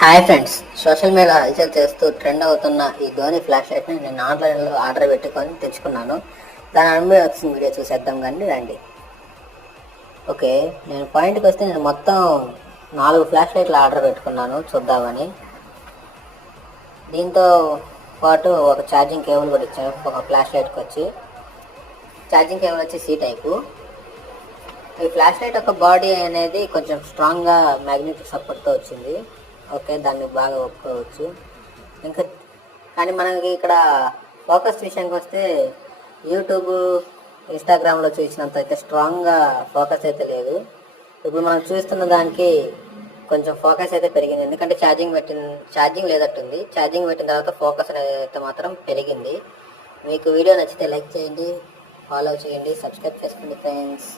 Hi friends, social media హల్చల్ చేస్తూ trend అవుతున్న ఈ ధోని ఫ్లాష్ లైట్ని నేను ఆన్లైన్లో ఆర్డర్ పెట్టుకొని తెచ్చుకున్నాను. దాని అన్బాక్సింగ్ వీడియో చూసేద్దాం కానీ రండి. ఓకే, నేను పాయింట్కి వస్తే నేను మొత్తం 4 ఫ్లాష్ లైట్లు ఆర్డర్ పెట్టుకున్నాను చూద్దామని. దీంతో పాటు ఒక ఛార్జింగ్ కేబుల్ కూడా ఇచ్చాను. ఒక ఫ్లాష్ లైట్కి వచ్చి ఛార్జింగ్ కేబుల్ వచ్చి సి టైపు. ఈ ఫ్లాష్ లైట్ యొక్క బాడీ అనేది కొంచెం స్ట్రాంగ్గా మ్యాగ్నెటిక్ సపోర్ట్తో వచ్చింది. ఓకే, దాన్ని బాగా ఒప్పుకోవచ్చు. ఇంకా కానీ మనకి ఇక్కడ ఫోకస్ విషయానికి వస్తే యూట్యూబ్, ఇన్స్టాగ్రామ్లో చూసినంత అయితే స్ట్రాంగ్గా ఫోకస్ అయితే లేదు. ఇప్పుడు మనం చూస్తున్న దానికి కొంచెం ఫోకస్ అయితే పెరిగింది, ఎందుకంటే ఛార్జింగ్ లేదట్టుంది. ఛార్జింగ్ పెట్టిన తర్వాత ఫోకస్ అయితే మాత్రం పెరిగింది. మీకు వీడియో నచ్చితే లైక్ చేయండి, ఫాలో చేయండి, సబ్స్క్రైబ్ చేసుకోండి ఫ్రెండ్స్.